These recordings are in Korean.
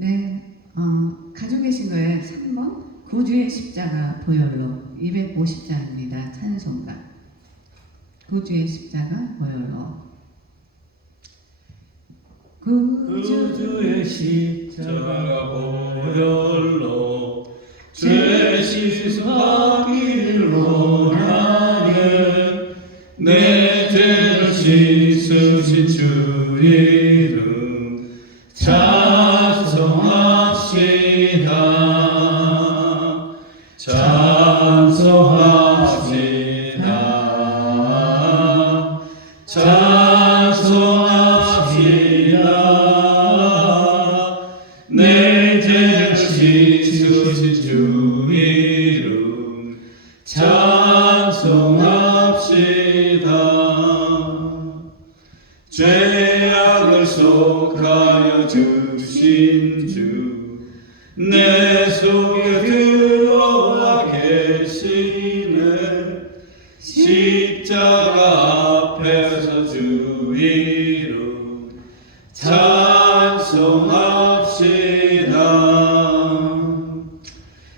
네, 가지고 계신 거에 3번 구주의 십자가 보혈로 250장입니다. 찬송가 구주의 십자가 보혈로. 구주의 십자가 보혈로 죄 씻으기를 원하네. 내 죄를 씻으신 주 이름 찬송합시다. 찬송합시다. 찬송합시다. 내 죄를 씻으신 주 이름 찬송합시다. 죄악을 속하여 주신 주 내 속에 들어와 계시네. 십자가 앞에서 주 이름 찬송합시다.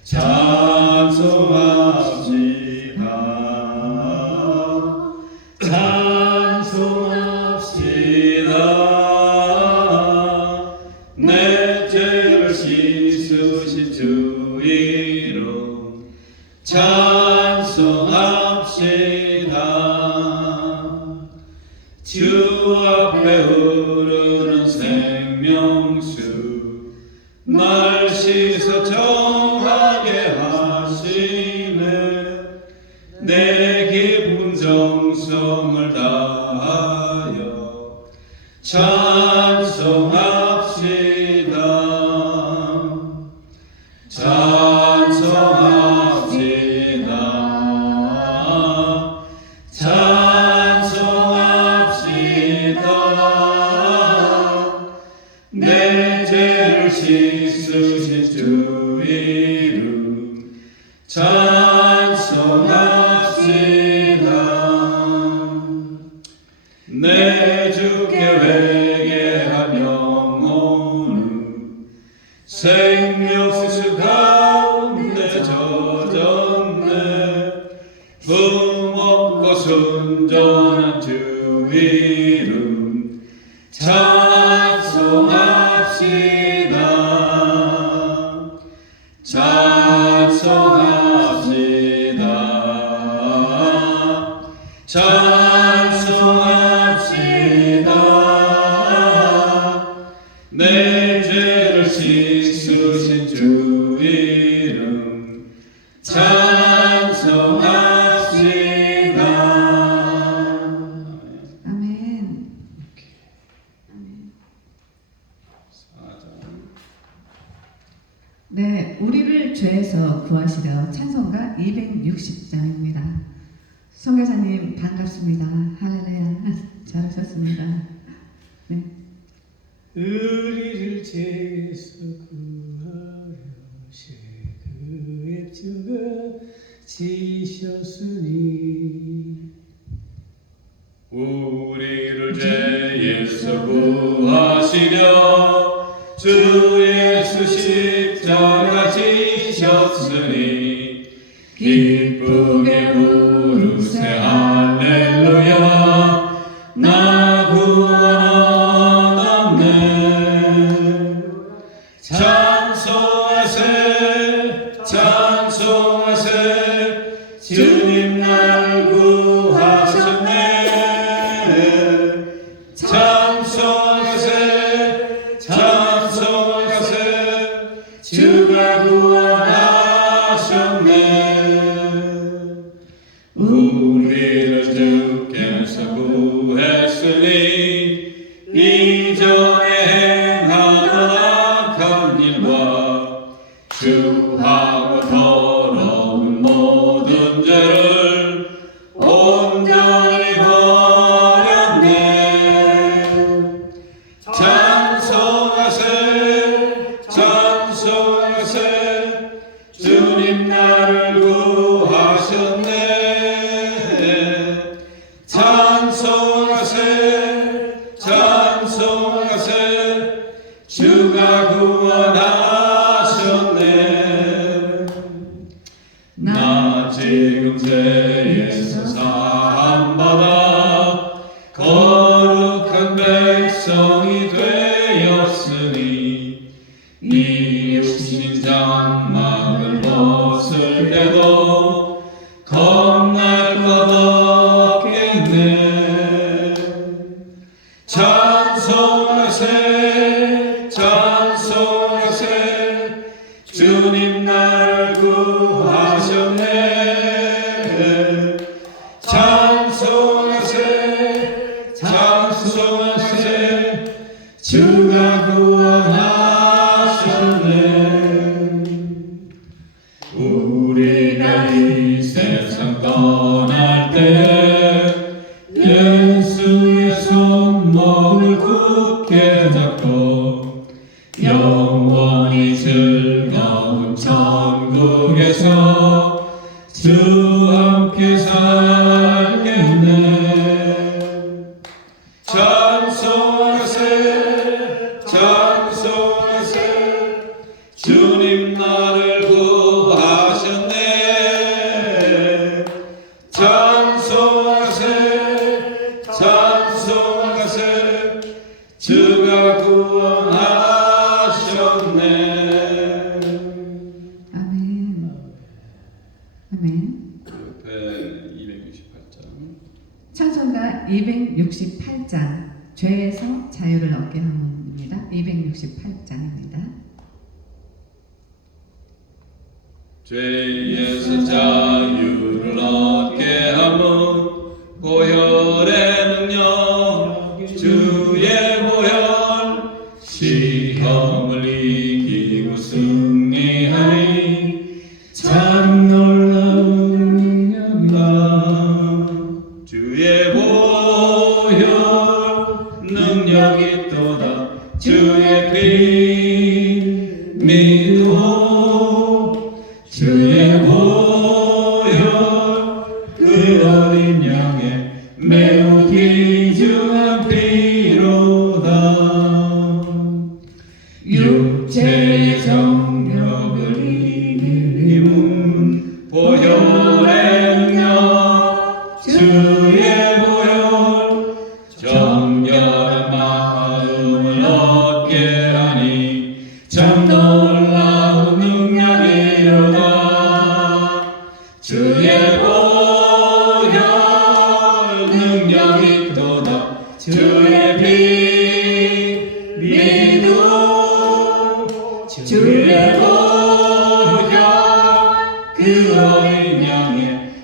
찬송합시다. 찬송합시다. 내 죄를 씻으신 주 이름 찬송합시다. 주 앞에 흐르는 생명수 날 씻어 정하게 하시네. 내 깊은 정성을 다하여 찬송합시다. 찬송합시다. 찬송합시다. 내 죄를 씻으신 주 이름 찬송합시다. 내 주께 회개하며 오는 생명수 가운데 젖었네. 품없고 순전한 주 이름 찬송합시다. 찬송합시다. 찬송합시다. 내 죄를 씻으신 주 이름 찬송합시다. 아멘. 네, 우리를 죄에서 구하시려 찬송가 260장입니다. 성교사님 반갑습니다. 할렐루야. 잘하셨습니다. 네. 우리를 죄에서 구하려 그의 주가 지셨으니. 우리를 죄에서 구하시려 주 예수 십자가 지셨으니 기쁘게 부르세 할렐루야. 나 구원 얻었네. 찬송하세 찬송하세 주님 나를 구하셨네. 찬송하세 찬송하세 주가 구원하셨네. 우리를 주께서 구했으니 이전에 행하던 악한 일과 추하고 더러운 모든 죄를 온전히 버렸네. 찬송하세 찬송하세 주님 나를 구하셨네. 찬송하세 찬송하세 주가 구원하셨네. 하시네. 찬송하세 찬송하세 주님 나를 구하셨네. 찬송하세 찬송하세 주가 구원하셨네. 우리가 이 세상 떠날 때 예수의 손목을 굳게 잡고 영원히 즐거운 천국에서 주 함께 살겠네. 찬송하세 찬송하세 주님 나를 구하셨네. 찬송하세 찬송하세 주가 구원하셨네. 아멘. 아멘. 옆에 268장. 찬송가 268장 죄에서 자유를 얻게 함입니다. 268장입니다. 죄에서 자유를 얻게 함은 보혈의 능력 주의 보혈 시험을 이기고 승리하니 참 놀라운 능력이다. 주의 보혈 능력이 또다. 주의 피 믿고 주의 보혈 그 어린 양의 매우 귀중한 피로다. 육체의 정욕을 이길 힘은 보혈의 능력 주의 보혈 정결한 마음을 얻게 하니 참 놀라운 능력이로다. 주의 보혈 능력이 또다. 주의 피 믿고 주의 보혈 그 어린 양의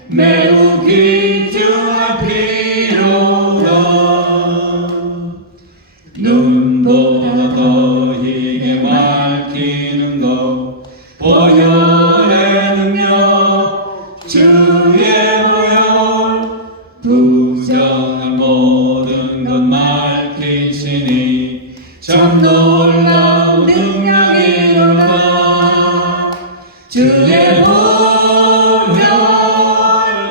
매우 귀중한 피로다. 눈보다 더 희게 맑히는 것 보혈의 능력 주의 보혈 부정한 모든 것 맑히시니 참 놀라운 능력이로다. 주의 보혈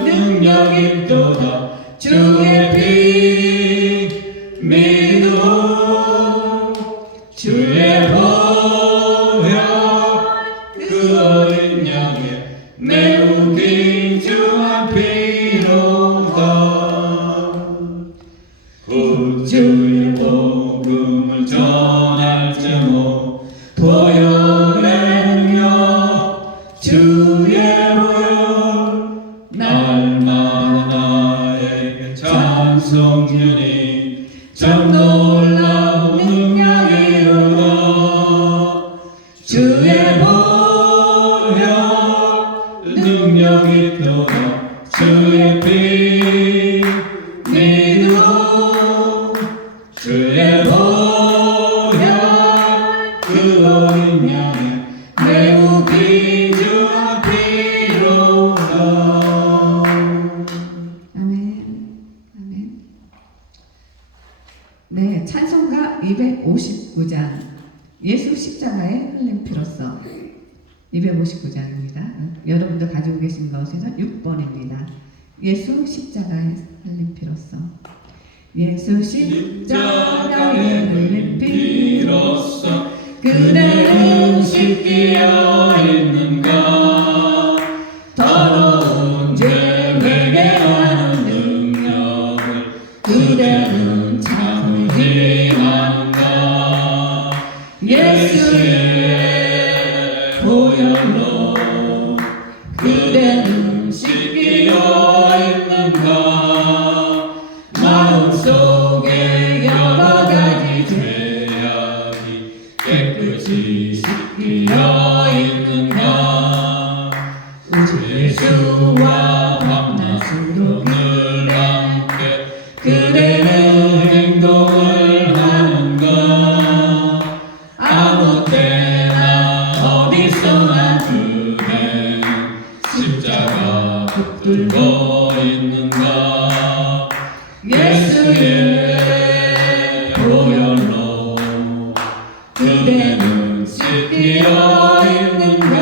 능력이 또다. 주의 피 믿고 주의 보혈 그 어린 양의 매우 귀중한 피로다. 구주의 복음을 전할 제목 보혈의 능력 주의 보혈 날마다 나에게 찬송주니 참 놀라운 능력이로다. 주의 보혈 능력이 또다. 주의 피 믿고 주의 보혈 그 어린 양의 매우 귀중한 피로다. 아멘. 아멘. 네, 찬송가 259장 예수 십자가의 흘린 피로써 259장입니다. 여러분도 가지고 계신 것에서 6번입니다. 예수 십자가의 흘린 피로써 예수 십자가의 흘린 피로써 그대는 씻기어 있는가. 더러운 죄 회개하는 능력을 그대는 참으시 하는가. 예수의 보혈로 그대는 씻기어 있는가. 그대는 행동을 하는가 아무 때나 어디서나 그대 십자가 붙들고 있는가 예수의 보혈로 그대는 씻기어 있는가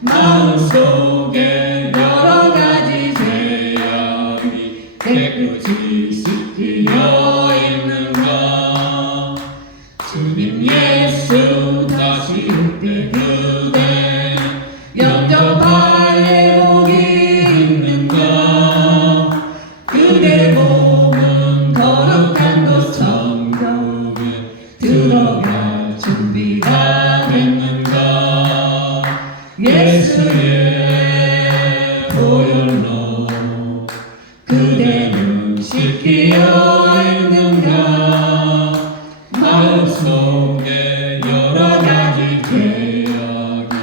마음속에 여러 가지 죄악이 깨끗이 씻기어 있는가 주님 예수 다시 올 때 그대 영접할 의복이 있는가 그대 몸은 거룩한 곳 천국에 들어갈 준비가 됐는가 예수의 보혈로 그대는 씻기어 있는가 마음속에 여러 가지 죄악이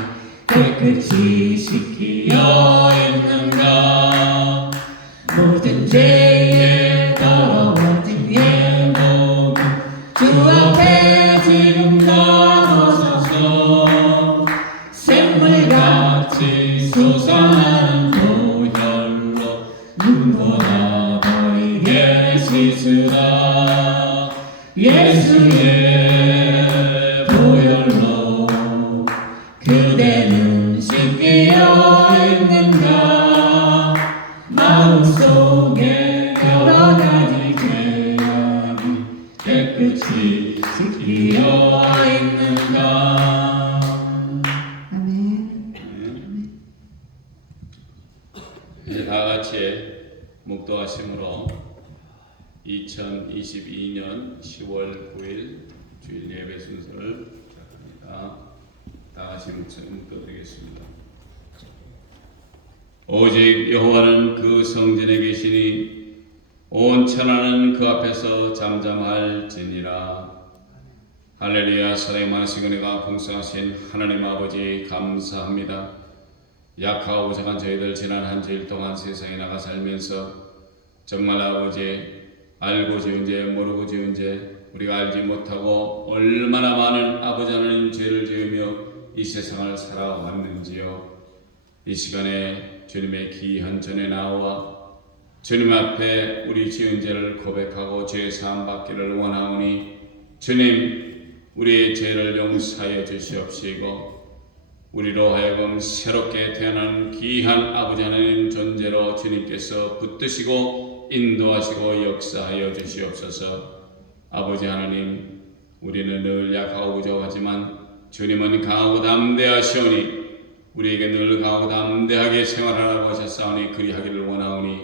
깨끗이 씻기어 있는가 모든 죄에 더러워진 예복 주 앞에 지금 나서서 샘물같이 솟아나는 보혈로 눈보다 보이게 씻으라 예수의 보혈로 그대는 씻기어 있는가 마음속에 여러 가지 죄악이 깨끗이 씻기어 있는가 아멘. 이제 다 같이 묵도하심으로 2022년 10월 9일 주일 예배 순서를 시작합니다. 다 같이 묵도드리겠습니다. 오직 여호와는 그 성전에 계시니 온 천하는 그 앞에서 잠잠할지니라. 할렐루야. 사랑이 많으신 은혜가 풍성하신 하나님 아버지 감사합니다. 약하고 부족한 저희들 지난 한 주일 동안 세상에 나가 살면서 정말 아버지 알고 지은 죄 모르고 지은 죄 우리가 알지 못하고 얼마나 많은 아버지 하나님 죄를 지으며 이 세상을 살아왔는지요. 이 시간에 주님의 귀한 전에 나와 주님 앞에 우리 지은 죄를 고백하고 죄 사함 받기를 원하오니 주님 우리의 죄를 용서하여 주시옵시고 우리로 하여금 새롭게 태어난 귀한 아버지 하나님 존재로 주님께서 붙드시고 인도하시고 역사하여 주시옵소서. 아버지 하나님 우리는 늘 약하고 부족하지만 주님은 강하고 담대하시오니 우리에게 늘 강하고 담대하게 생활하라고 하셨사오니 그리하기를 원하오니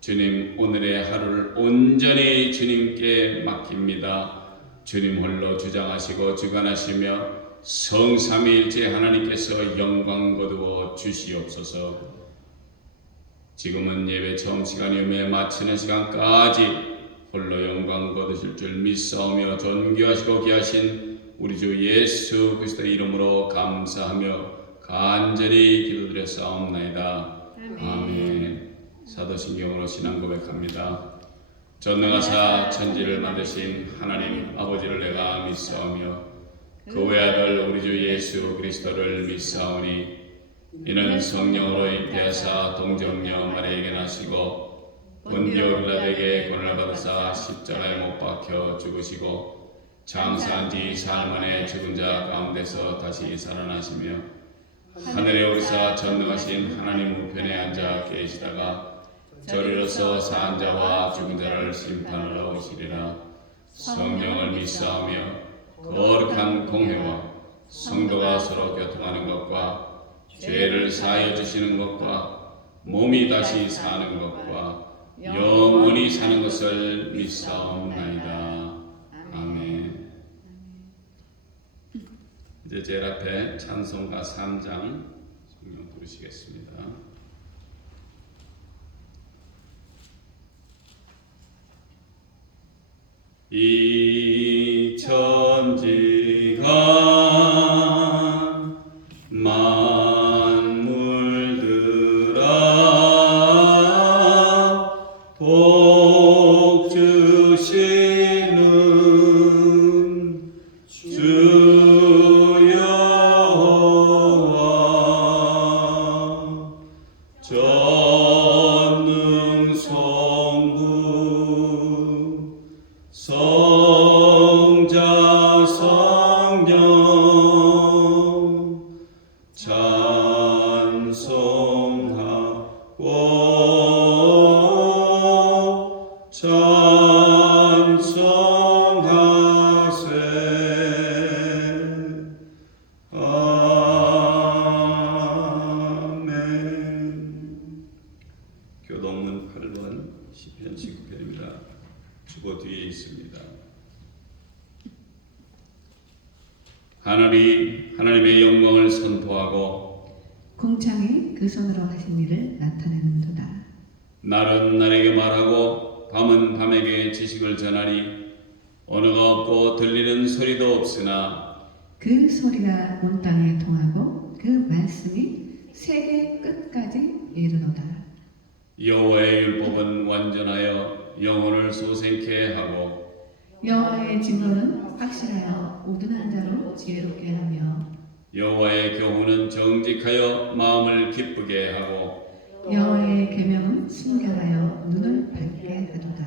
주님 오늘의 하루를 온전히 주님께 맡깁니다. 주님 홀로 주장하시고 주관하시며 성삼위일체 하나님께서 영광 거두어 주시옵소서. 지금은 예배 처음 시간이오매 마치는 시간까지 홀로 영광 거두실 줄 믿사오며 존귀하시고 귀하신 우리 주 예수 그리스도의 이름으로 감사하며 간절히 기도드렸사옵나이다. 아멘. 사도신경으로 신앙 고백합니다. 전능하사 천지를 만드신 하나님 아버지를 내가 믿사오며 그 외아들 우리 주 예수 그리스도를 믿사오니 이는 성령으로 잉태하사 동정녀 마리아에게 나시고 본디오 빌라도에게 고난을 받으사 십자가에 못 박혀 죽으시고 장사한 지 사흘 만에 죽은 자 가운데서 다시 살아나시며 하늘에 오르사 전능하신 하나님 우편에 앉아 계시다가 저리로서 사한 자와 죽은 자를 심판하러 오시리라. 성령을 믿사오며 거룩한 공회와 성도가 서로 교통하는 것과 죄를 사하여 주시는 것과 몸이 다시 사는 것과 영원히 사는 것을 믿사옵나이다. 아멘. 이제 제일 앞에 찬송가 3장 성령 부르시겠습니다. 이 천지가 만물들아 복 주시는 주 여호와 전능성부 성자 성령 찬송하고 찬송하세. 아멘. 교동문 8번 시편 19편입니다. 주보 뒤에 있습니다. 하나님의 영광을 선포하고 공창에 그 손으로 하신 일을 나타내는도다. 날은 날에게 말하고 밤은 밤에게 지식을 전하리. 언어가 없고 들리는 소리도 없으나 그 소리가 온 땅에 통하고 그 말씀이 세계 끝까지 이르노다. 여호와의 율법은 완전하여 영혼을 소생케 하고 여호와의 징언은 확실하여 우둔한 자로 지혜롭게 하며 여호와의 교훈은 정직하여 마음을 기쁘게 하고 여호와의 계명은 순결하여 눈을 밝게 하도다.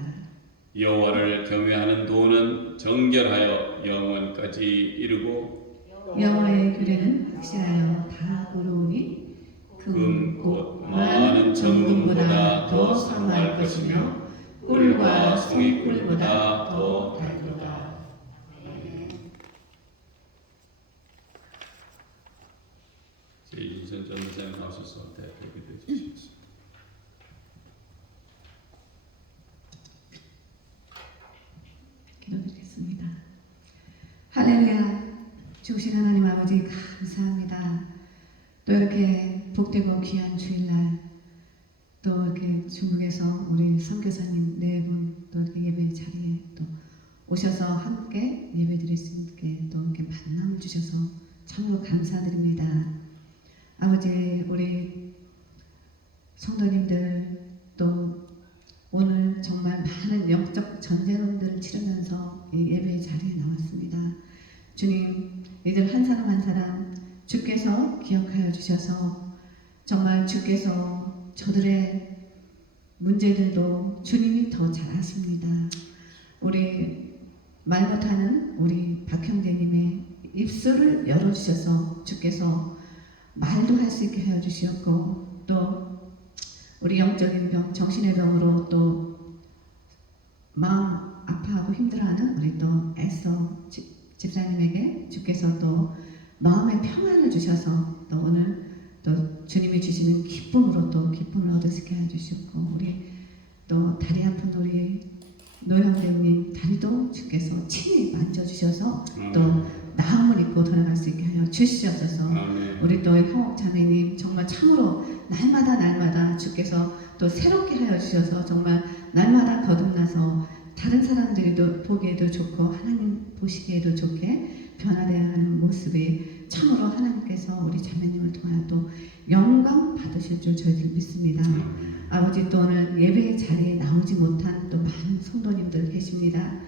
여호와를 경외하는 도는 정결하여 영원까지 이르고 여호와의 규례는 확실하여 다 의로우니 금 곧 많은 정금보다 더 상할 것이며 꿀과 송이꿀보다 더 달도다. 제2선 전도사님 나오셔서 대표기도해 주시겠습니다. 기도드리겠습니다. 할렐루야. 주신 하나님 아버지 감사합니다. 또 이렇게 복되고 귀한 주일날 또 이렇게 중국에서 우리 선교사님 네 분 또 이렇게 예배 자리에 또 오셔서 함께 예배 드릴 수 있게 또 이렇게 만남을 주셔서 참으로 감사드립니다. 아버지 우리 성도님들 또 오늘 정말 많은 영적 전쟁들을 치르면서 이 예배 자리에 나왔습니다. 주님, 이들 한 사람 한 사람 주께서 기억하여 주셔서 정말 주께서 저들의 문제들도 주님이 더 잘 아십니다. 우리 말 못하는 우리 박형제님의 입술을 열어주셔서 주께서 말도 할 수 있게 하여 주셨고 또 우리 영적인 병, 정신의 병으로 또 마음 아파하고 힘들어하는 우리 또 애써 집사님에게 주께서 또 마음의 평안을 주셔서 또 오늘 또 주님이 주시는 기쁨으로 또 기쁨을 얻으시게 해주셨고 우리 또 다리 아픈 우리 노형대님 다리도 주께서 친히 만져주셔서 또 나음을 입고 돌아갈 수 있게 하여 주시옵소서. 우리 또 형옥 자매님 정말 참으로 날마다 주께서 또 새롭게 하여 주셔서 정말 날마다 거듭나서 다른 사람들이 보기에도 좋고 하나님 보시기에도 좋게 변화되어야 하는 모습이 참으로 하나님께서 우리 자매님을 통하여 또 영광 받으실 줄 저희들 믿습니다. 아버지 또 오늘 예배의 자리에 나오지 못한 또 많은 성도님들 계십니다.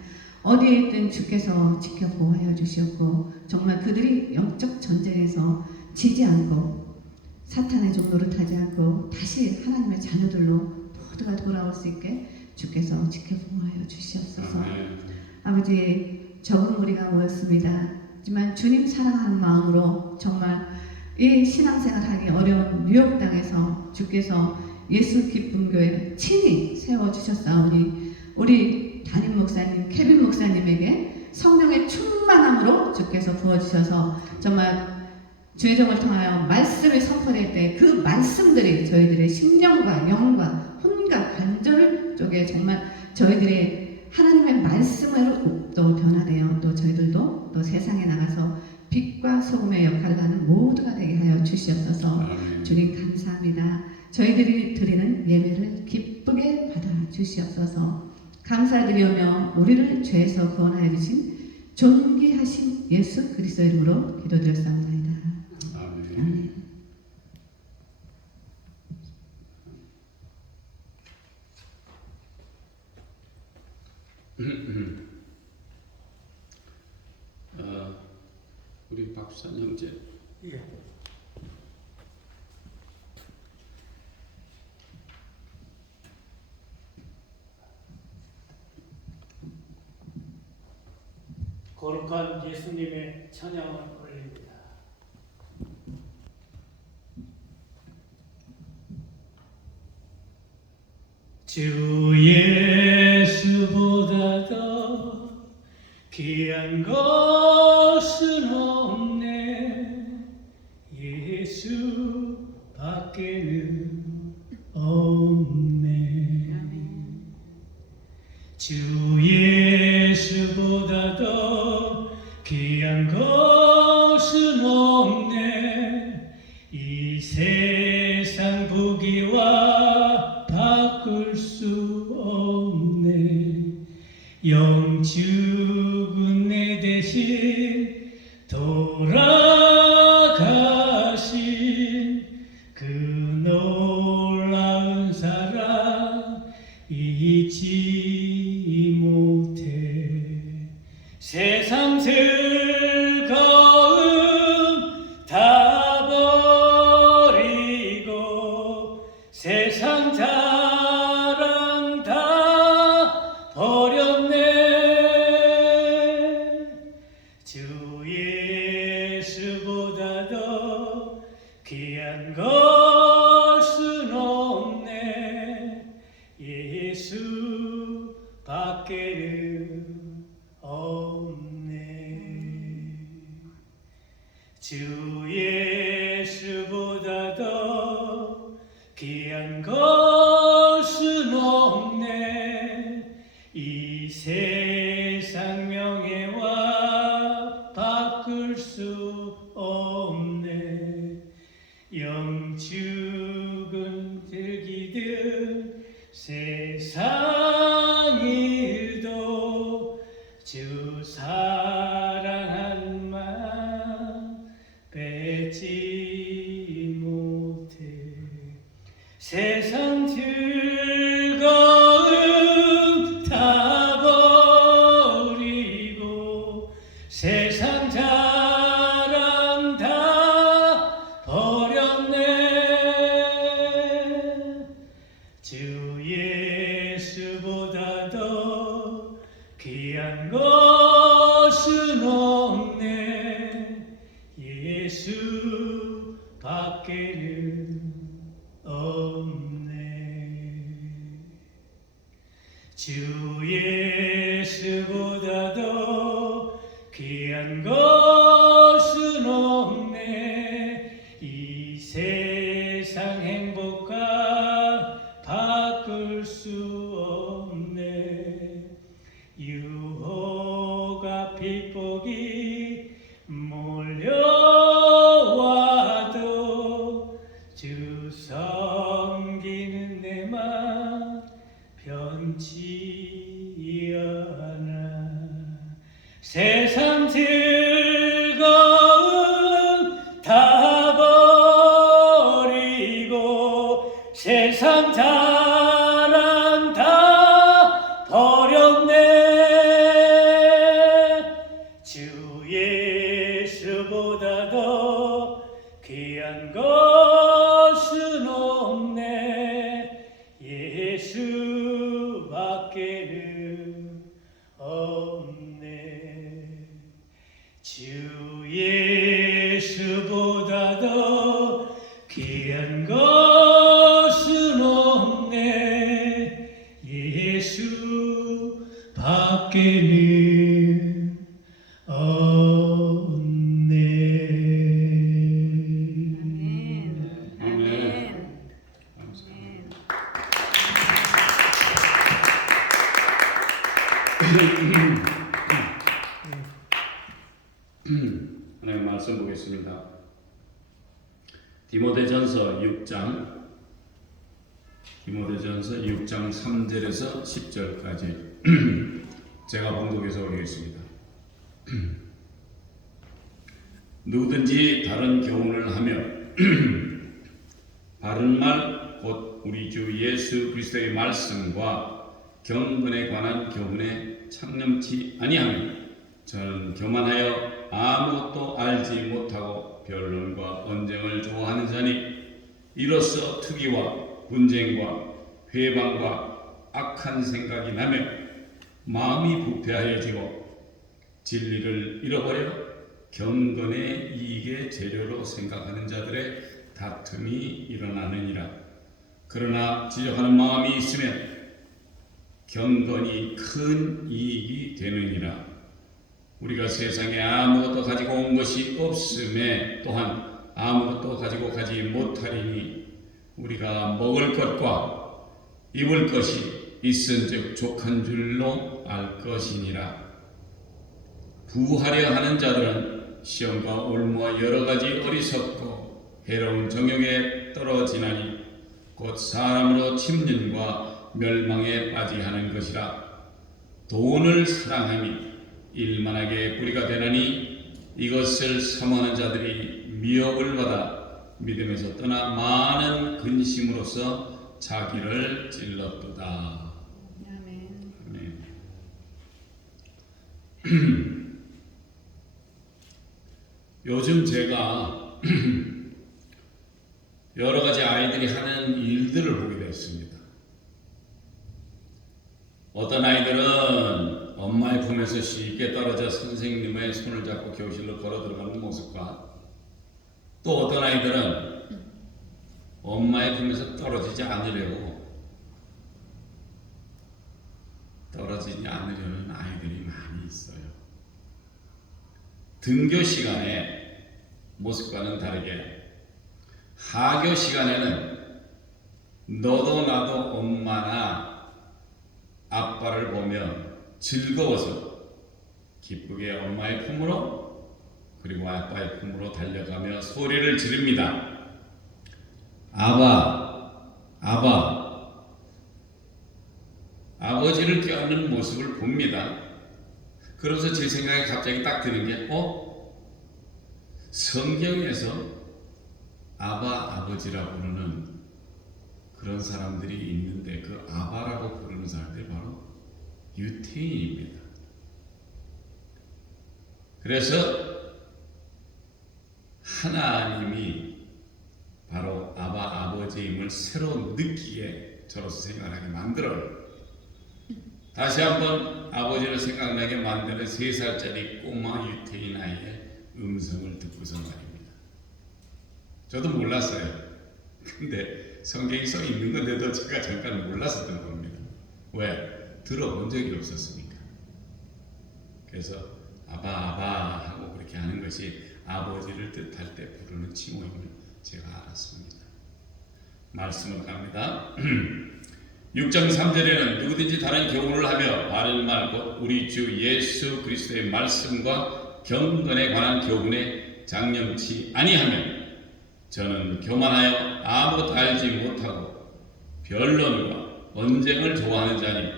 어디에 있든 주께서 지켜 보호하여 주시었고 정말 그들이 영적 전쟁에서 지지 않고 사탄의 종 노릇하지 않고 다시 하나님의 자녀들로 모두가 돌아올 수 있게 주께서 지켜 보호하여 주시옵소서. 아버지 적은 무리가 모였습니다. 하지만 주님 사랑하는 마음으로 정말 이 신앙생활하기 어려운 뉴욕 땅에서 주께서 예수 기쁨교회 친히 세워주셨사오니 우리 담임 목사님, 케빈 목사님에게 성령의 충만함으로 주께서 부어주셔서 정말 주의 종을 통하여 말씀이 선포될 때 그 말씀들이 저희들의 심령과 영과 혼과 관절 쪽에 정말 저희들의 하나님의 말씀으로 또 변화되어 또 저희들도 또 세상에 나가서 빛과 소금의 역할을 하는 모두가 되게 하여 주시옵소서. 주님 감사합니다. 저희들이 드리는 예배를 기쁘게 받아 주시옵소서. 감사드리오며 우리를 죄에서 구원하여 주신 존귀하신 예수 그리스도 이름으로 기도드렸사옵나이다. 아멘. 우리 박수산 형제. 예. 거룩한 예수님의 찬양을 올립니다. 주 예수보다 더 귀한 것은 없네. 예수 밖에는 없네. 주 예수보다 더 귀한 것은 없네. 이 세상 부귀와 바꿀 수 없네. 영 죽은 내 대신 돌아가신 그 놀라운 사랑 잊지 못해. 세상 즐거움 다 버리고 세상 자랑 다 버렸네. 주 예수보다 더 귀한 것은 없네. 예수 밖에는 없네. 주 예수보다 더 귀한 것은 없네. 이 세상 명예와 바꿀 수 없네. 영 죽은 득이든 세상 일도 주 사랑한 마음 뺏지 못해. 세상 즐거움 다 버리고 세상 자랑 다 버렸네. 주 예수보다 더 귀한 것은 없네. 예수 밖에는 없네. 주 예수보다 더 귀한 것은 없네. 이 세상 행복과 바꿀 수 없네. 유혹과 핍박이 몰려와도 주 섬기는 내 맘 변치 않아. 세상 즐거움 다 버리고 세상 자랑 다 버렸네. 주 예수보다 더 귀한 것은 없네. 예수 밖에는 없네. 주 예수보다 더 귀한 것은 없네. 예수 밖에는 없네. 아멘. 감사합니다. 하나님 말씀 보겠습니다. 디모데전서 6장 3절에서 10절까지 제가 봉독해서 올리겠습니다. 누구든지 다른 교훈을 하며 바른 말 곧 우리 주 예수 그리스도의 말씀과 경건에 관한 교훈에 창념치 아니하며 저는 교만하여 아무것도 알지 못하고 변론과 언쟁을 좋아하는 자니 이로써 투기와 분쟁과 회방과 악한 생각이 나며 마음이 부패하여지고 진리를 잃어버려 경건의 이익의 재료로 생각하는 자들의 다툼이 일어나느니라. 그러나 지적하는 마음이 있으면 경건이 큰 이익이 되느니라. 우리가 세상에 아무것도 가지고 온 것이 없음에 또한 아무것도 가지고 가지 못하리니 우리가 먹을 것과 입을 것이 있은즉 족한 줄로 알 것이니라. 부하려 하는 자들은 시험과 올무와 여러 가지 어리석고 해로운 정욕에 떨어지나니 곧 사람으로 침륜과 멸망에 빠지하는 것이라. 돈을 사랑함이 일만하게 뿌리가 되나니 이것을 사모하는 자들이 미혹을 받아 믿음에서 떠나 많은 근심으로써 자기를 찔렀도다. 아멘. 아멘. 요즘 제가 여러 가지 아이들이 하는 일들을 보게 됐습니다. 어떤 아이들은 엄마의 품에서 쉽게 떨어져 선생님의 손을 잡고 교실로 걸어 들어가는 모습과 또 어떤 아이들은 엄마의 품에서 떨어지지 않으려는 아이들이 많이 있어요. 등교 시간에 모습과는 다르게 하교 시간에는 너도 나도 엄마나 아빠를 보며 즐거워서 기쁘게 엄마의 품으로 그리고 아빠의 품으로 달려가며 소리를 지릅니다. 아바, 아바. 아버지를 껴안는 모습을 봅니다. 그러면서 제 생각에 갑자기 딱 드는 게 성경에서 아바, 아버지라고 부르는 그런 사람들이 있는데 그 아바라고 부르는 사람들이 바로 유태인입니다. 그래서 하나님이 바로 아바, 아버지임을 새로 느끼게 저로서 생각하게 만들어요. 다시 한번 아버지를 생각나게 만드는 3살짜리 꼬마 유태인 아이의 음성을 듣고서 말입니다. 저도 몰랐어요. 근데 성경이 써 있는 건데도 제가 잠깐 몰랐었던 겁니다. 왜? 들어본 적이 없었으니까. 그래서 아바 아바 하고 그렇게 하는 것이 아버지를 뜻할 때 부르는 칭호임을 제가 알았습니다. 말씀을 갑니다. 6장 3절에는 누구든지 다른 교훈을 하며 바른 말 곧 우리 주 예수 그리스도의 말씀과 경건에 관한 교훈에 장념치 아니하면 저는 교만하여 아무것도 알지 못하고 변론과 언쟁을 좋아하는 자니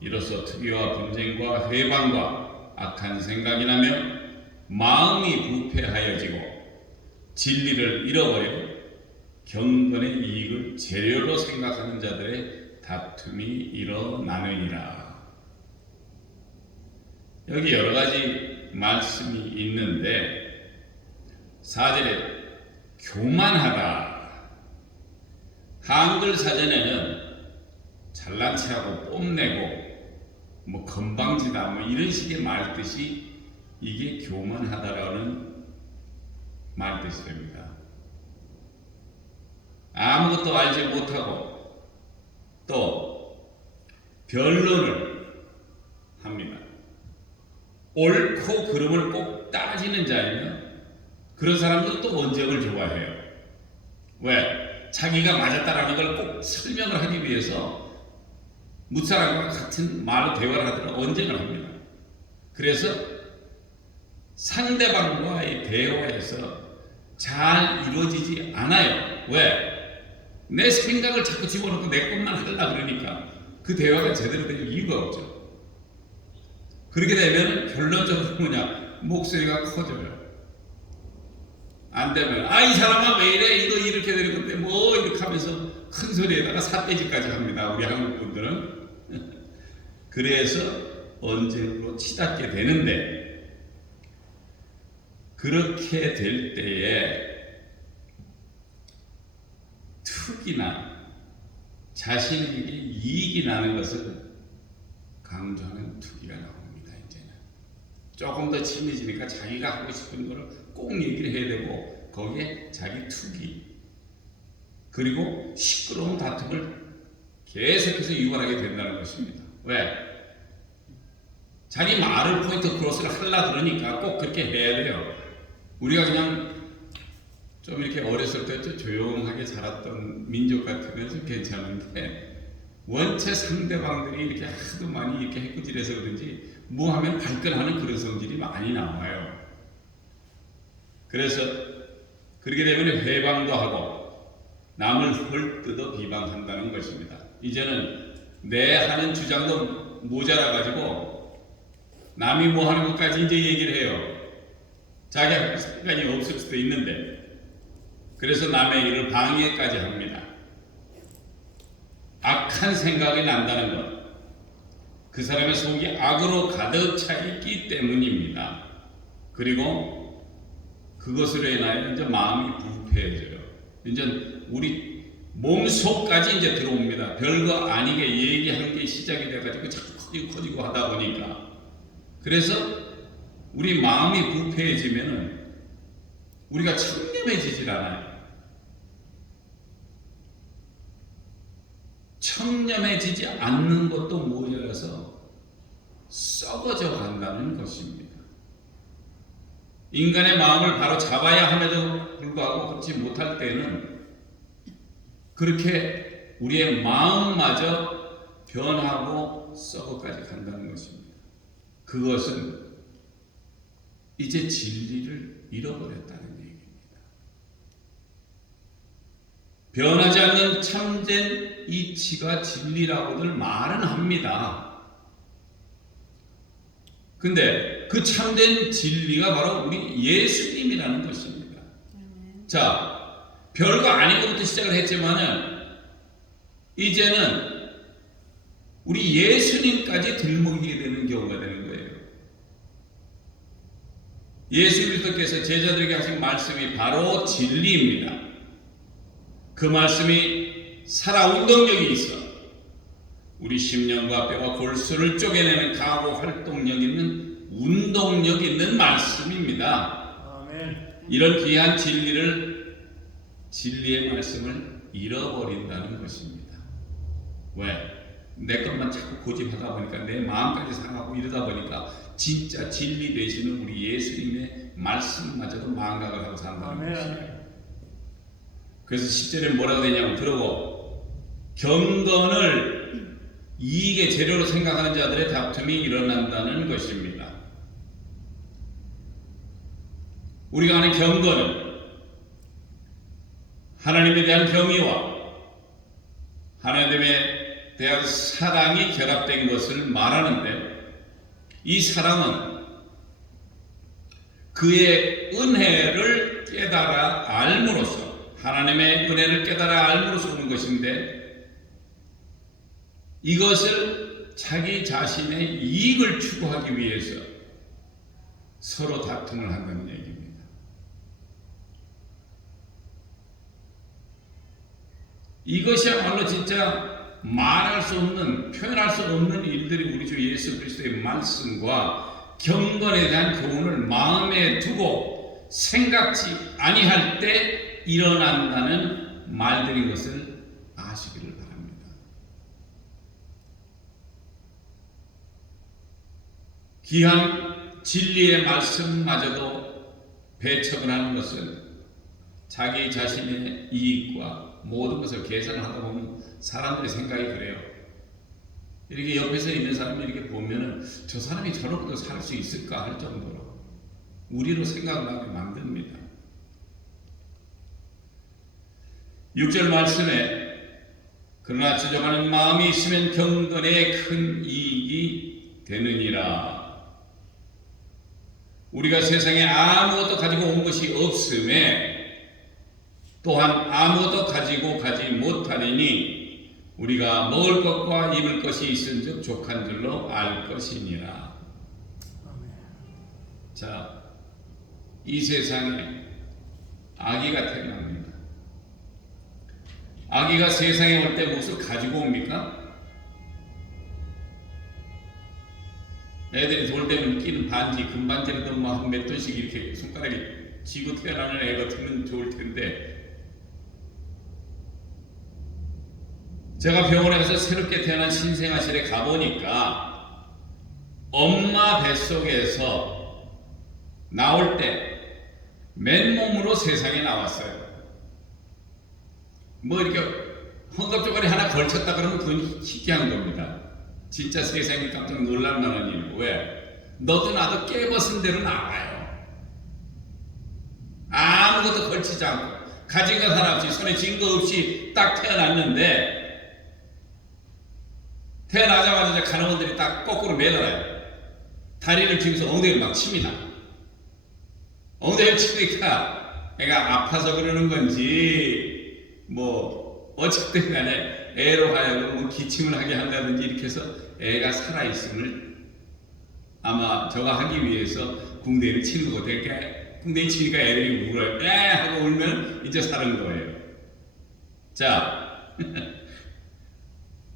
이로써 투기와 분쟁과 회방과 악한 생각이 나며 마음이 부패하여지고 진리를 잃어버려 경건의 이익을 재료로 생각하는 자들의 다툼이 일어나느니라. 여기 여러 가지 말씀이 있는데 4절에 교만하다. 한글 사전에는 잘난 체하고 뽐내고 뭐 건방지다 뭐 이런 식의 말뜻이 이게 교만하다라는 말뜻이랍니다. 아무것도 알지 못하고 또 변론을 합니다. 옳고 그름을 꼭 따지는 자이면 그런 사람들은 또 언쟁을 좋아해요. 왜? 자기가 맞았다라는 걸 꼭 설명을 하기 위해서 무사람과 같은 말로 대화를 하더라도 언쟁을 합니다. 그래서 상대방과의 대화에서 잘 이루어지지 않아요. 왜? 내 생각을 자꾸 집어넣고 내 것만 하려고 그러니까 그 대화가 제대로 될 이유가 없죠. 그렇게 되면 결론적으로 뭐냐? 목소리가 커져요. 안 되면 이 사람아 왜 이래? 이거 이렇게 되는 건데 뭐 이렇게 하면서 큰 소리에다가 삿대질까지 합니다. 우리 한국 분들은 그래서 언쟁으로 치닫게 되는데, 그렇게 될 때에 특이나 자신에게 이익이 나는 것을 강조하는 투기가 나옵니다. 이제는 조금 더 친해지니까 자기가 하고 싶은 거를 꼭 얘기를 해야 되고, 거기에 자기 투기, 그리고 시끄러운 다툼을 계속해서 유발하게 된다는 것입니다. 왜? 자기 말을 포인트 크로스를 하려 그러니까 꼭 그렇게 해야 돼요. 우리가 그냥 좀 이렇게 어렸을 때 조용하게 자랐던 민족 같으면 좀 괜찮은데, 원체 상대방들이 이렇게 하도 많이 이렇게 해꾸질해서 그런지 뭐 하면 발끈하는 그런 성질이 많이 나와요. 그래서 그렇게 되면 회방도 하고 남을 헐뜯어 비방한다는 것입니다. 이제는 내 하는 주장도 모자라 가지고 남이 뭐 하는 것까지 이제 얘기를 해요. 자기 할 시간이 없을 수도 있는데, 그래서 남의 일을 방해까지 합니다. 악한 생각이 난다는 것, 그 사람의 속이 악으로 가득 차 있기 때문입니다. 그리고 그것으로 인하여 이제 마음이 부패해져요. 이제 우리 몸속까지 이제 들어옵니다. 별거 아니게 얘기한 게 시작이 돼가지고 자꾸 커지고 하다 보니까, 그래서 우리 마음이 부패해지면은 우리가 청렴해지질 않아요. 청렴해지지 않는 것도 모자라서 썩어져 간다는 것입니다. 인간의 마음을 바로 잡아야 함에도 불구하고 그렇지 못할 때는 그렇게 우리의 마음마저 변하고 썩어까지 간다는 것입니다. 그것은 이제 진리를 잃어버렸다는 얘기입니다. 변하지 않는 참된 이치가 진리라고들 말은 합니다. 근데 그 참된 진리가 바로 우리 예수님이라는 것입니다. 자, 별거 아닌 것부터 시작을 했지만은 이제는 우리 예수님까지 들먹이게 되는 경우가 되는 거예요. 예수 그리스도께서 제자들에게 하신 말씀이 바로 진리입니다. 그 말씀이 살아온 능력이 있어 우리 심령과 뼈와 골수를 쪼개내는 강하고 활동력 있는 운동력 있는 말씀입니다. 아멘. 이런 귀한 진리의 말씀을 잃어버린다는 것입니다. 왜? 내 것만 자꾸 고집하다 보니까 내 마음까지 상하고 이러다 보니까 진짜 진리 되시는 우리 예수님의 말씀마저도 망각을 하고 산다는 것입니다. 그래서 10절에 뭐라고 되냐면 들어보, 경건을 이익의 재료로 생각하는 자들의 다툼이 일어난다는 것입니다. 우리가 하는 경건은 하나님에 대한 경외와 하나님에 대한 사랑이 결합된 것을 말하는데, 이 사랑은 그의 은혜를 깨달아 알므로써, 하나님의 은혜를 깨달아 알므로써 오는 것인데, 이것을 자기 자신의 이익을 추구하기 위해서 서로 다툼을 한다는 얘기입니다. 이것이야말로 진짜 말할 수 없는, 표현할 수 없는 일들이 우리 주 예수 그리스도의 말씀과 경건에 대한 교훈을 마음에 두고 생각지 아니할 때 일어난다는 말들인 것을 아시기를 바랍니다. 귀한 진리의 말씀마저도 배척을 하는 것은 자기 자신의 이익과 모든 것을 계산을 하다 보면 사람들의 생각이 그래요. 이렇게 옆에서 있는 사람이 이렇게 보면은 저 사람이 저렇게도 살 수 있을까 할 정도로 우리로 생각나게 만듭니다. 6절 말씀에 그러나 지적하는 마음이 있으면 경건에 큰 이익이 되느니라. 우리가 세상에 아무것도 가지고 온 것이 없음에 또한 아무것도 가지고 가지 못하리니 우리가 먹을 것과 입을 것이 있은즉 족한 줄로 알 것이니라. 자, 이 세상에 아기가 태어납니다. 아기가 세상에 올 때 무엇을 가지고 옵니까? 애들이 돌 때면 끼는 반지, 금반지라도 뭐 한 몇 돈씩 이렇게 손가락에 쥐고 태어나는 애 같으면 좋을 텐데, 제가 병원에 가서 새롭게 태어난 신생아실에 가보니까 엄마 뱃속에서 나올 때 맨몸으로 세상에 나왔어요. 뭐 이렇게 헝겊조가리 하나 걸쳤다 그러면 그건 희귀한 겁니다. 진짜 세상이 깜짝 놀랄 만한 일이고. 왜? 너도 나도 깨벗은 대로 나와요. 아무것도 걸치지 않고 가진 것 하나 없이 손에 쥔 거 없이 딱 태어났는데, 태어나자마자 간호원들이 딱 거꾸로 매달아요. 다리를 쥐면서 엉덩이를 막 칩니다. 엉덩이를 치니까 애가 아파서 그러는 건지 뭐 어쨌든 간에 애로 하여금 뭐 기침을 하게 한다든지 이렇게 해서 애가 살아있음을 아마 저거 하기 위해서 궁뎅이를 치는 거고, 되게 궁뎅이 치니까 애들이 울어요. 에 하고 울면 이제 사는 거예요. 자,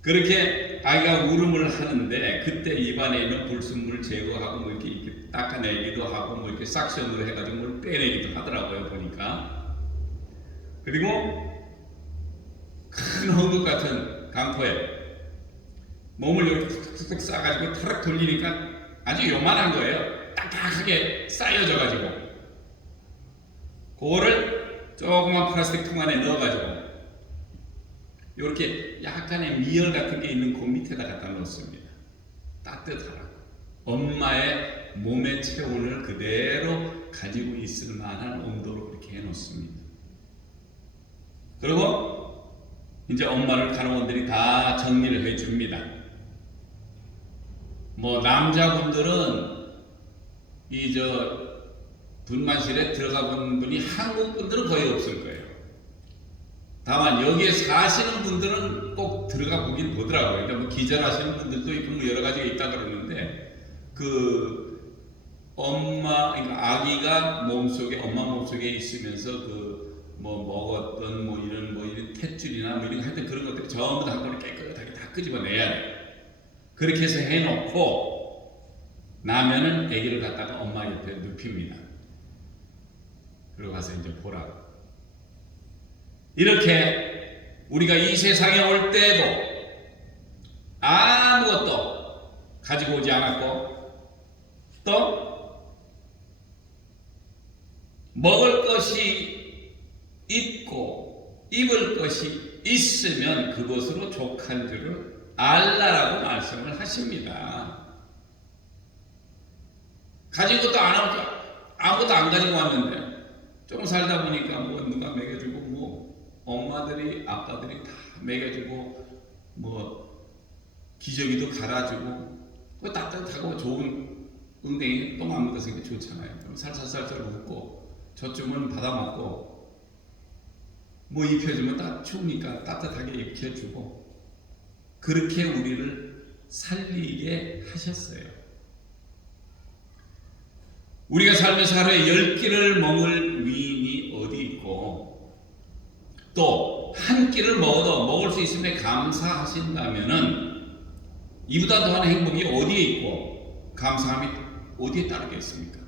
그렇게 아이가 울음을 하는데 그때 입안에 있는 불순물을 제거하고 뭐 이렇게 닦아내기도 하고 뭐 이렇게 싹션으로 해가지고 뭘 빼내기도 하더라고요, 보니까. 그리고 큰 헝겊 같은 강포에 몸을 이렇게 툭툭툭 싸가지고 타락 돌리니까 아주 요만한 거예요. 딱딱하게 쌓여져가지고 그거를 조그만 플라스틱 통 안에 넣어가지고 이렇게 약간의 미열 같은 게 있는 그 밑에다 갖다 놓습니다. 따뜻하라고. 엄마의 몸의 체온을 그대로 가지고 있을 만한 온도로 그렇게 해놓습니다. 그리고 이제 엄마를 간호원들이 다 정리를 해줍니다. 뭐 남자분들은 이 분만실에 들어가 본 분이 한국 분들은 거의 없을 거예요. 다만 여기에 사시는 분들은 꼭 들어가 보긴 보더라고요. 그러니까 뭐 기절하시는 분들도 있고 뭐 여러 가지가 있다 그러는데, 그 그러니까 아기가 엄마 몸속에 있으면서 뭐 먹었던 뭐 이런 탯줄이나 뭐 이런 하여튼 그런 것들이 전부 다 한 번에 깨끗하게 다 끄집어내야 돼요. 그렇게 해서 해놓고 나면은 아기를 갖다가 엄마 옆에 눕힙니다. 그리고 가서 이제 보라고. 이렇게 우리가 이 세상에 올 때에도 아무것도 가지고 오지 않았고, 또 먹을 것이 있고 입을 것이 있으면 그것으로 족한 줄을 알라라고 말씀을 하십니다. 가진 것도 아무것도 안 가지고 왔는데 조금 살다 보니까 뭐 누가 먹여주고 뭐 엄마들이 아빠들이 다 먹여주고 뭐 기저귀도 갈아주고 그 따뜻하고 좋은 엉덩이 똥 안 묻었으니까 좋잖아요. 그럼 살살살살 웃고 저쪽은 받아먹고 뭐 입혀주면 추우니까 따뜻하게 입혀주고 그렇게 우리를 살리게 하셨어요. 우리가 살면서 하루에 10끼를 먹을 위인이 어디 있고 또 한 끼를 먹어도 먹을 수 있음에 감사하신다면은 이보다 더한 행복이 어디에 있고 감사함이 어디에 따르겠습니까?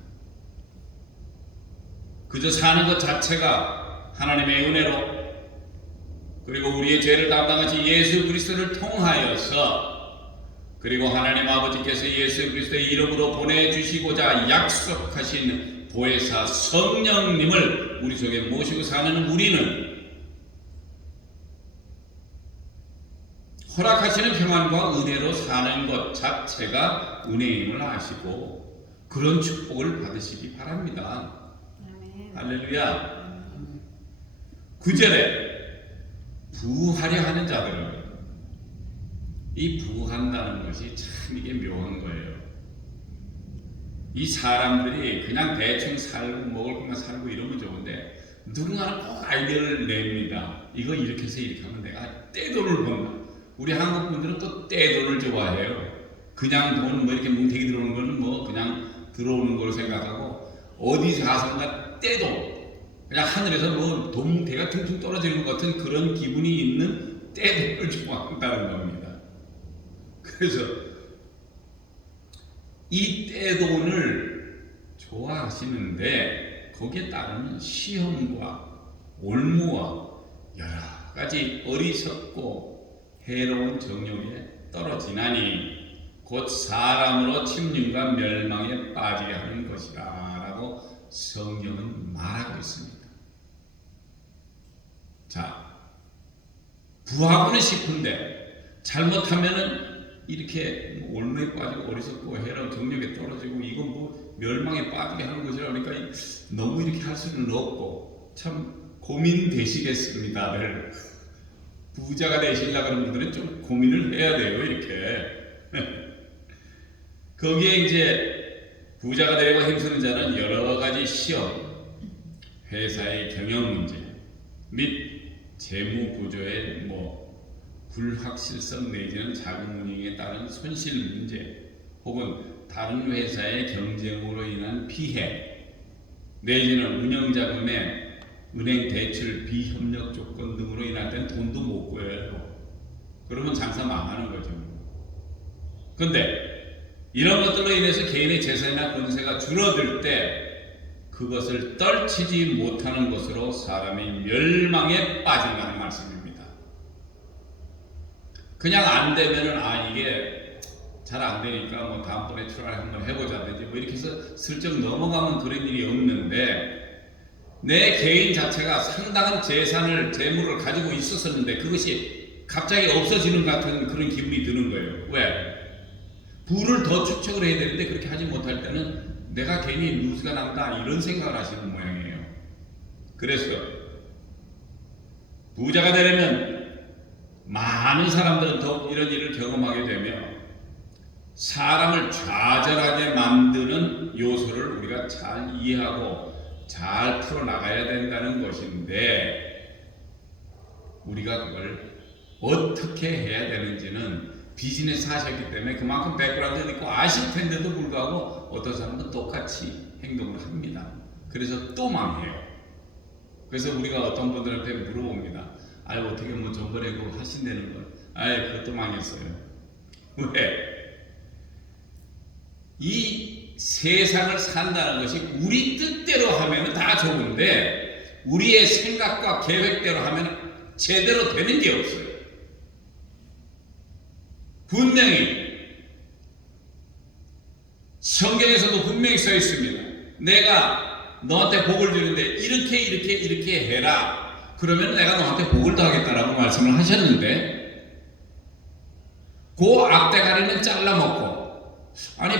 그저 사는 것 자체가 하나님의 은혜로, 그리고 우리의 죄를 담당하신 예수 그리스도를 통하여서, 그리고 하나님 아버지께서 예수 그리스도의 이름으로 보내주시고자 약속하신 보혜사 성령님을 우리 속에 모시고 사는 우리는 허락하시는 평안과 은혜로 사는 것 자체가 은혜임을 아시고 그런 축복을 받으시기 바랍니다. 아멘. 할렐루야. 9절에 부하려 하는 자들은, 이 부한다는 것이 참 이게 묘한 거예요. 이 사람들이 그냥 대충 살고 먹을 것만 살고 이러면 좋은데 누군가는 꼭 아이디어를 냅니다. 이거 이렇게 해서 이렇게 하면 내가 떼돈을 번다. 우리 한국 분들은 또 떼돈을 좋아해요. 그냥 돈 뭐 이렇게 뭉태기 들어오는 거는 뭐 그냥 들어오는 걸로 생각하고 어디 가서나 떼돈 그냥 하늘에서 뭐 돈뭉태기가 퉁퉁 떨어지는 것 같은 그런 기분이 있는 떼돈을 좋아한다는 겁니다. 그래서 이 떼돈을 좋아하시는데 거기에 따르는 시험과 올무와 여러 가지 어리석고 해로운 정욕에 떨어지나니 곧 사람으로 침륜과 멸망에 빠지게 하는 것이라 라고 성경은 말하고 있습니다. 자, 부하고는 싶은데 잘못하면은 이렇게 뭐 올무에 빠지고 어리석고 해로운 정욕에 떨어지고 이건 뭐 멸망에 빠지게 하는 것이라 그러니까 너무 이렇게 할 수는 없고 참 고민되시겠습니다를 부자가 되시려고 하는 분들은 좀 고민을 해야 돼요. 이렇게 거기에 이제 부자가 되려고 힘쓰는 자는 여러 가지 시험, 회사의 경영 문제 및 재무 구조의 불확실성 내지는 자금 운영에 따른 손실 문제 혹은 다른 회사의 경쟁으로 인한 피해 내지는 운영자금의 은행 대출 비협력 조건 등으로 인할 땐 돈도 못 구해요. 그러면 장사 망하는 거죠. 근데 이런 것들로 인해서 개인의 재산이나 권세가 줄어들 때 그것을 떨치지 못하는 것으로 사람이 멸망에 빠진다는 말씀입니다. 그냥 안 되면은 이게 잘 안 되니까 뭐 다음번에 트라이 한번 해보자든지 뭐 이렇게 해서 슬쩍 넘어가면 그런 일이 없는데 내 개인 자체가 상당한 재물을 가지고 있었었는데 그것이 갑자기 없어지는 같은 그런 기분이 드는 거예요. 왜? 부를 더 축적을 해야 되는데 그렇게 하지 못할 때는 내가 괜히 누수가 난다 이런 생각을 하시는 모양이에요. 그래서 부자가 되려면 많은 사람들은 더욱 이런 일을 경험하게 되며 사람을 좌절하게 만드는 요소를 우리가 잘 이해하고 잘 풀어나가야 된다는 것인데 우리가 그걸 어떻게 해야 되는지는 비즈니스 하셨기 때문에 그만큼 백그라운드가 있고 아실 텐데도 불구하고 어떤 사람은 똑같이 행동을 합니다. 그래서 또 망해요. 그래서 우리가 어떤 분들한테 물어봅니다. 어떻게 뭐 전번에 그거 하신다는 걸. 그것도 망했어요. 왜? 이 세상을 산다는 것이 우리 뜻대로 하면 다 좋은데 우리의 생각과 계획대로 하면 제대로 되는 게 없어요. 분명히 성경에서도 분명히 써 있습니다. 내가 너한테 복을 주는데 이렇게 해라. 그러면 내가 너한테 복을 더하겠다라고 말씀을 하셨는데 그 앞대가리는 잘라먹고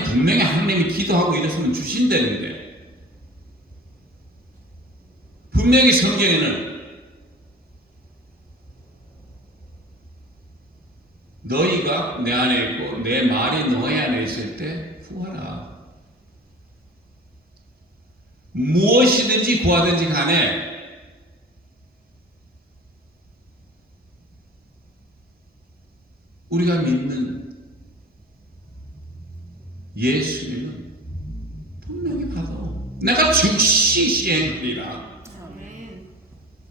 분명히 하나님이 기도하고 이랬으면 주신다는데 분명히 성경에는 너희가 내 안에 있고 내 말이 너희 안에 있을 때 구하라. 무엇이든지 구하든지 간에 우리가 믿는 예수님은 분명히 받아. 내가 즉시 시행하리라.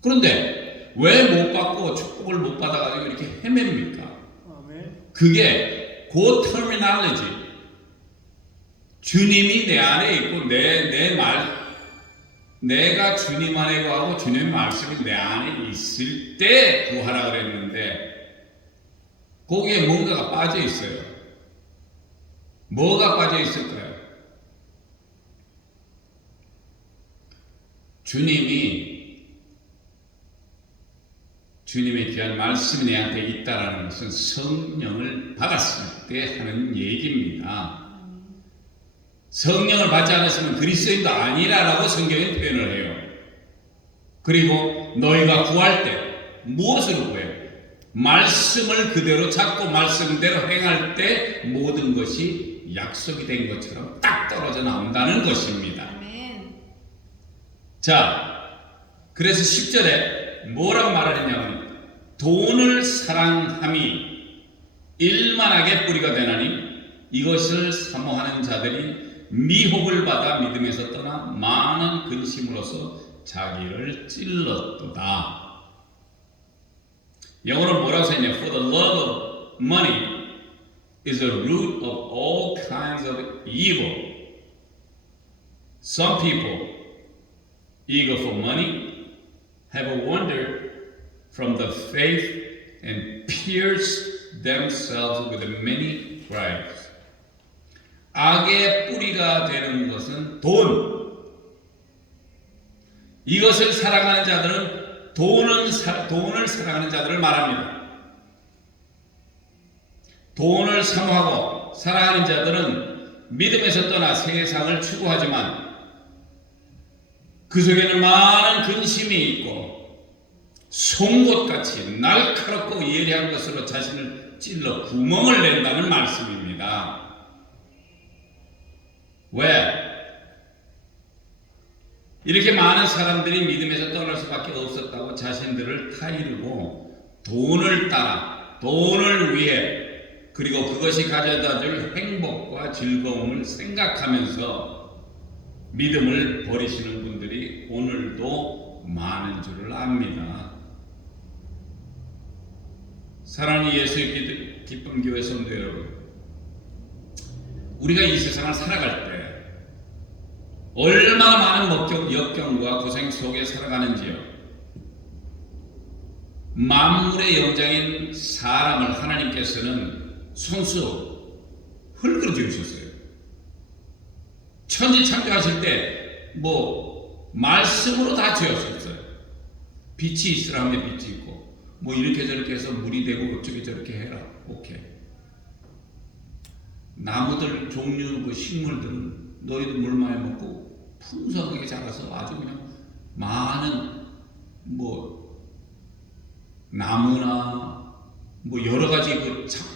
그런데 왜 못 받고 축복을 못 받아가지고 이렇게 헤맵니까? 그게 그 터미널리지. 주님이 내 안에 있고 내가 주님 안에 거하고 주님의 말씀이 내 안에 있을 때 구하라 그랬는데 거기에 뭔가가 빠져 있어요. 뭐가 빠져 있을까요? 주님의 귀한 말씀이 내한테 있다라는 것은 성령을 받았을 때 하는 얘기입니다. 성령을 받지 않았으면 그리스도인도 아니라라고 성경에 표현을 해요. 그리고 너희가 구할 때 무엇으로 구해요? 말씀을 그대로 잡고 말씀대로 행할 때 모든 것이 약속이 된 것처럼 딱 떨어져 나온다는 것입니다. 아멘. 자, 그래서 10절에 뭐라고 말을 했냐면 돈을 사랑함이 일만하게 뿌리가 되나니 이것을 사모하는 자들이 미혹을 받아 믿음에서 떠나 많은 근심으로써 자기를 찔렀도다. 영어로 뭐라고 써있냐? For the love of money is a root of all kinds of evil. Some people, eager for money, have wandered from the faith and pierced themselves with many bribes. 악의 뿌리가 되는 것은 돈. 이것을 사랑하는 자들은 돈을 사랑하는 자들을 말합니다. 돈을 사모하고 사랑하는 자들은 믿음에서 떠나 세상을 추구하지만 그 속에는 많은 근심이 있고 송곳같이 날카롭고 예리한 것으로 자신을 찔러 구멍을 낸다는 말씀입니다. 왜? 이렇게 많은 사람들이 믿음에서 떠날 수밖에 없었다고 자신들을 타이르고 돈을 따라 돈을 위해 그리고 그것이 가져다 줄 행복과 즐거움을 생각하면서 믿음을 버리시는 분들이 오늘도 많은 줄을 압니다. 사랑하는 예수의 기쁨 교회 성도 여러분, 우리가 이 세상을 살아갈 때 얼마나 많은 역경과 고생 속에 살아가는지요. 만물의 영장인 사람을 하나님께서는 손수 흙으로 지으셨어요. 천지 창조하실 때 말씀으로 다 지으셨어요. 빛이 있으라 하면 빛이 있고 이렇게 저렇게 해서 물이 되고 어쩌게 저렇게 해라. 오케이. 나무들 종류 식물들은 너희도 물 많이 먹고 풍성하게 자라서 아주 그냥 많은 나무나 여러 가지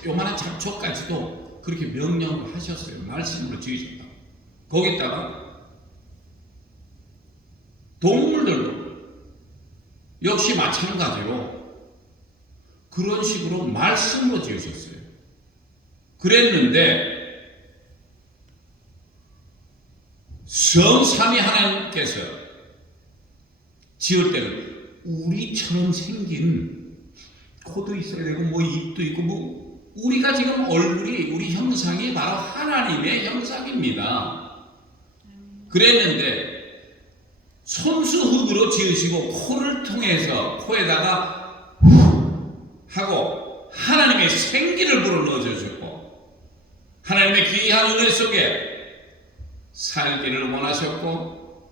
요만한 잡초까지도 그렇게 명령을 하셨어요. 말씀으로 지으셨다. 거기다가 동물들도 역시 마찬가지로 그런 식으로 말씀으로 지으셨어요. 그랬는데 성삼위 하나님께서 지을 때는 우리처럼 생긴 코도 있어야 되고 입도 있고 우리가 지금 얼굴이 우리 형상이 바로 하나님의 형상입니다. 그랬는데 손수흙으로 지으시고 코를 통해서 코에다가 하고 하나님의 생기를 불어넣어 주셨고 하나님의 귀한 은혜 속에 살기를 원하셨고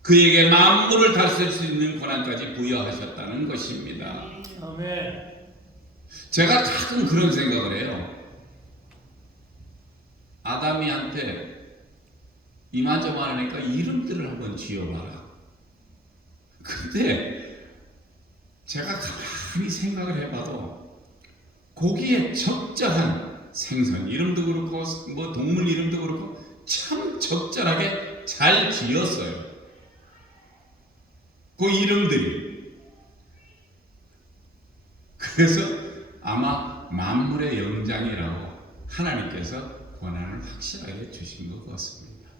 그에게 만물을 다스릴 수 있는 권한까지 부여하셨다는 것입니다. 아멘. 제가 가끔 그런 생각을 해요. 아담이한테 이만저만 하니까 이름들을 한번 지어봐라. 근데 제가 가만히 생각을 해봐도 거기에 적절한 생선 이름도 그렇고 동물 이름도 그렇고 참 적절하게 잘 지었어요. 그 이름들이. 그래서 아마 만물의 영장이라고 하나님께서 권한을 확실하게 주신 것 같습니다.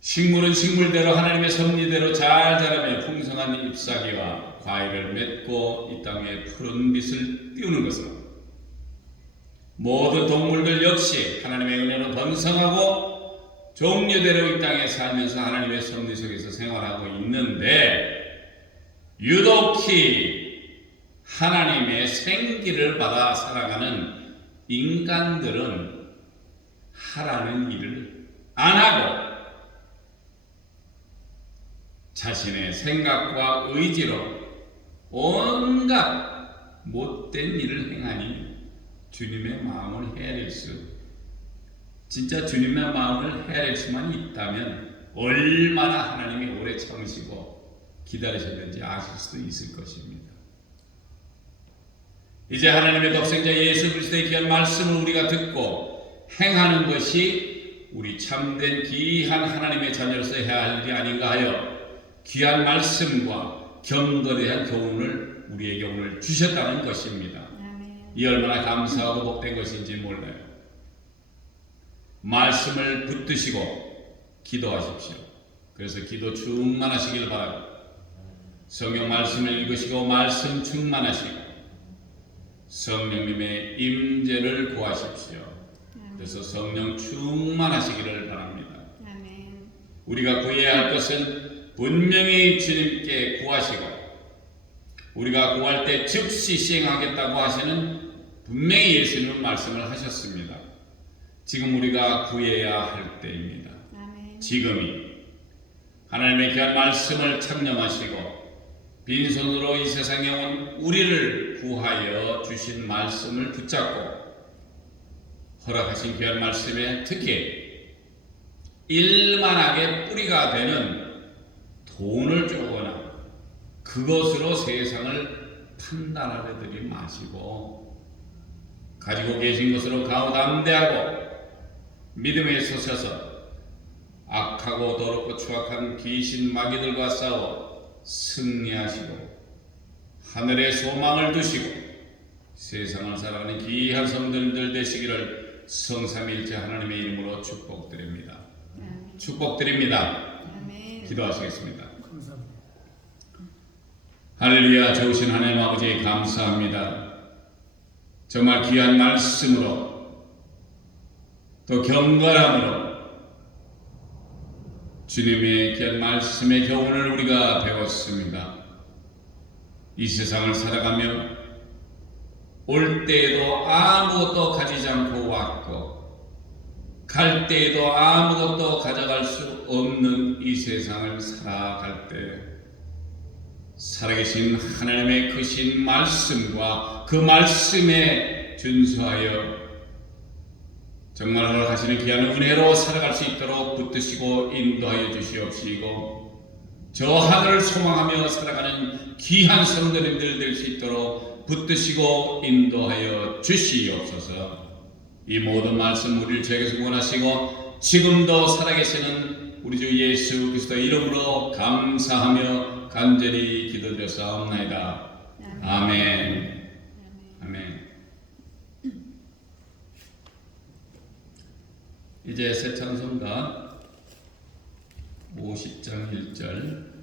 식물은 식물대로 하나님의 섭리대로 잘 자라며 풍성한 잎사귀와 과일을 맺고 이 땅에 푸른 빛을 띄우는 것으로 모든 동물들 역시 하나님의 은혜로 번성하고 종류대로 이 땅에 살면서 하나님의 섭리 속에서 생활하고 있는데 유독히 하나님의 생기를 받아 살아가는 인간들은 하라는 일을 안 하고 자신의 생각과 의지로 온갖 못된 일을 행하니 주님의 마음을 헤아릴 진짜 주님의 마음을 헤아릴 수만 있다면 얼마나 하나님이 오래 참으시고 기다리셨는지 아실 수도 있을 것입니다. 이제 하나님의 독생자 예수 그리스도의 귀한 말씀을 우리가 듣고 행하는 것이 우리 참된 귀한 하나님의 자녀로서 해야 할 일이 아닌가 하여 귀한 말씀과 경건에 대한 교훈을 우리에게 오늘 주셨다는 것입니다. 아멘. 이 얼마나 감사하고 복된 것인지 몰라요. 말씀을 붙드시고 기도하십시오. 그래서 기도 충만하시길 바라고, 성경 말씀을 읽으시고 말씀 충만하시고 성령님의 임재를 구하십시오. 그래서 성령 충만하시기를 바랍니다. 아멘. 우리가 구해야 할 것은 분명히 주님께 구하시고, 우리가 구할 때 즉시 시행하겠다고 하시는 분명히 예수님은 말씀을 하셨습니다. 지금 우리가 구해야 할 때입니다. 아멘. 지금이 하나님의 귀한 말씀을 창념하시고 빈손으로 이 세상에 온 우리를 구하여 주신 말씀을 붙잡고 허락하신 귀한 말씀에 특히 일만하게 뿌리가 되는 돈을 주거나 그것으로 세상을 판단하려들이 마시고, 가지고 계신 것으로 가오담대하고 믿음에 서셔서 악하고 더럽고 추악한 귀신 마귀들과 싸워 승리하시고 하늘의 소망을 두시고 세상을 살아가는 귀한 성도님들 되시기를 성삼일체 하나님의 이름으로 축복드립니다. 아멘. 축복드립니다. 아멘. 기도하시겠습니다. 감사합니다. 할렐루야. 좋으신 하나님 아버지 감사합니다. 정말 귀한 말씀으로 또 경건함으로 주님의 귀한 말씀의 교훈을 우리가 배웠습니다. 이 세상을 살아가며 올 때에도 아무것도 가지지 않고 왔고 갈 때에도 아무것도 가져갈 수 없는 이 세상을 살아갈 때 살아계신 하나님의 크신 말씀과 그 말씀에 준수하여 정말 허락하시는 귀한 은혜로 살아갈 수 있도록 붙드시고 인도하여 주시옵시고, 저 하늘을 소망하며 살아가는 귀한 성도님들 될 수 있도록 붙드시고 인도하여 주시옵소서. 이 모든 말씀 우리를 저에게서 원하시고 지금도 살아계시는 우리 주 예수 그리스도의 이름으로 감사하며 간절히 기도드렸사옵나이다. 아멘. 아멘. 이제 새 찬송가 50장 1절